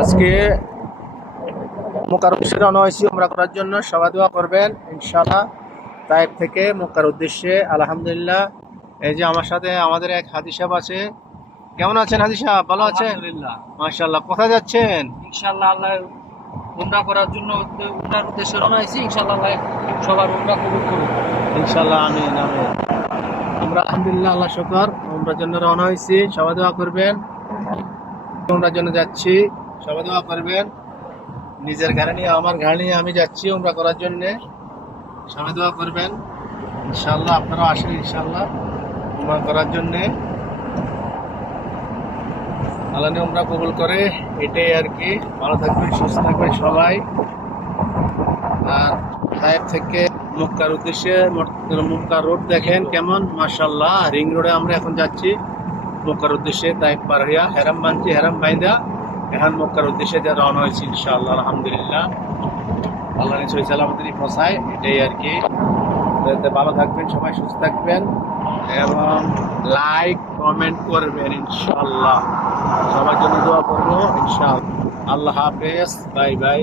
আজকে মক্কার উদ্দেশ্যে রওনা হয়েছি উমরা করার জন্য। সবাই দোয়া করবেন ইনশাআল্লাহ। তায়েফ থেকে মক্কার উদ্দেশ্যে। আলহামদুলিল্লাহ, এই যে আমার সাথে আমাদের এক হাজি সাহেব আছে। কেমন আছেন হাজি সাহেব? ভালো আছেন? আলহামদুলিল্লাহ। মাশাআল্লাহ। কোথায় যাচ্ছেন? ইনশাআল্লাহ আল্লাহ উমরা করার জন্য উমরার উদ্দেশ্যে রওনা হয়েছি। ইনশাআল্লাহ আল্লাহ সবার উমরা কবুল করুন। ইনশাআল্লাহ, আমিন আমিন। আমরা আলহামদুলিল্লাহ, আল্লাহ শুকর, উমরার জন্য রওনা হয়েছি। সবাই দোয়া করবেন। উমরার জন্য যাচ্ছি, সবাই দোয়া করবেন। নিজের গাড়ি নিয়ে, আমার গাড়ি নিয়ে আমি যাচ্ছি উমরা করার জন্য। সবাই দোয়া করবেন ইনশাআল্লাহ। আপনারাও আসেন ইনশাআল্লাহ উমরা করার জন্য। আল্লাহ উমরা কবুল করে, এটাই আর কি। ভালো থাকবেন, সুস্থ থাকবেন সবাই। আর তায়েফ থেকে মক্কার উদ্দেশ্যে মক্কা রোড দেখেন কেমন, মাশাআল্লাহ। রিং রোডে আমরা এখন যাচ্ছি মক্কার উদ্দেশ্যে। তায়েফ পার হইয়া হেরাম বানছি, হেরাম বাইন্দা এখন মক্কার উদ্দেশ্যে রওনা হয়েছি ইনশাআল্লাহ। আলহামদুলিল্লাহ, আল্লাহ নিশ্চয়ই সালামতি পৌঁছায়, এটাই আর কি। ভালো থাকবেন সবাই, সুস্থ থাকবেন এবং লাইক কমেন্ট করবেন ইনশাআল্লাহ। সবার জন্য দোয়া করবো ইনশাআল্লাহ। আল্লাহ হাফেজ, বাই বাই।